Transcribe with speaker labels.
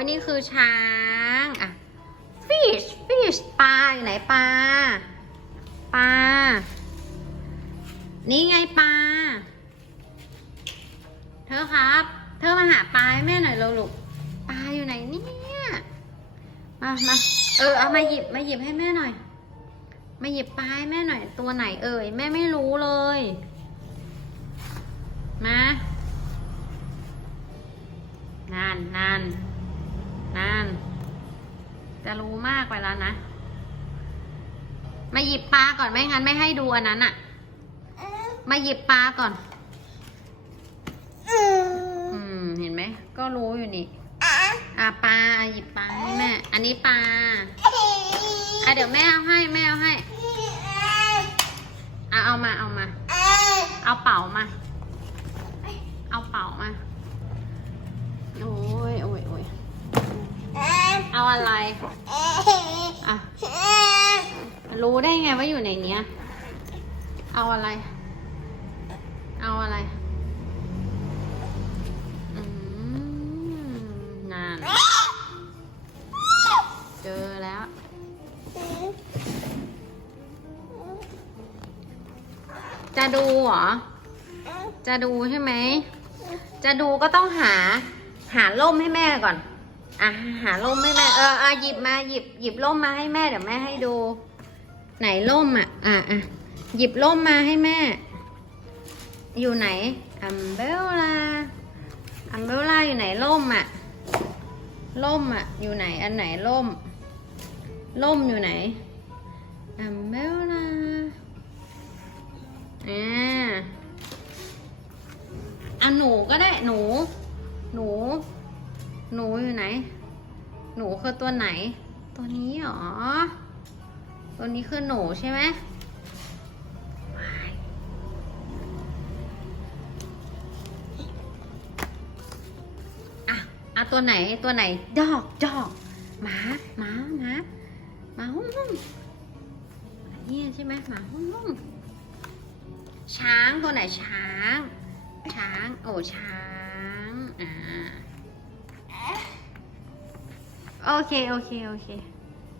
Speaker 1: ยนี่คือช้างอะ fish fish ปลาอยู่ไหนปลาปลา นี่ไงปลา เธอครับ เธอมาหาปลาให้แม่หน่อยเร็วลูก ปลาอยู่ไหนเนี่ย มามาเออเอามาหยิบมาหยิบให้แม่หน่อย มาหยิบปลาให้แม่หน่อย ตัวไหนเอ่ยแม่ไม่รู้เลย มา นานนาน นาน จะรู้มากไปแล้วนะ มาหยิบปลาก่อนไม่งั้นไม่ให้ดูอันนั้นอะมาหยิบปลาก่อน อืม เห็นไหม ก็รู้อยู่นี่ อะปลาหยิบปลาให้แม่ อันนี้ปลา อะเดี๋ยวแม่เอาให้แม่เอาให้อะเอามาเอามา เอาเป๋ามา เอาเป๋ามา โอ้ เอาอะไรอะรู้ได้ไงว่าอยู่ในเนี้ย เอาอะไร เอาอะไรนาน เจอแล้ว จะดูเหรอ จะดูใช่ไหม จะดูก็ต้องหา หาร่มให้แม่ก่อน อะหาร่มให้แม่เอออะหยิบมาหยิบหยิบร่มมาให้แม่เดี๋ยวแม่ให้ดู ไหนร่มอะอะอะหยิบร่มมาให้แม่ อยู่ไหนอัมเบลลาอัมเบลลาอยู่ไหนร่มอะร่มอะ อยู่ไหนอันไหนร่มร่มอยู่ไหนอัมเบลลาอ่าอะหนูก็ได้หนู หนู หนูอยู่ไหน หนูคือตัวไหน ตัวนี้เหรอ ตัวนี้คือหนูใช่ไหมอะอะตัวไหนตัวไหน ดอกดอกหมาหมาหมาหมาหุ้มหุ้มนี่ใช่ไหมหมาหุ้มหุ้มช้างตัวไหนช้าง ช้าง โอ้ช้าง อ่า โอเค โอเค โอเค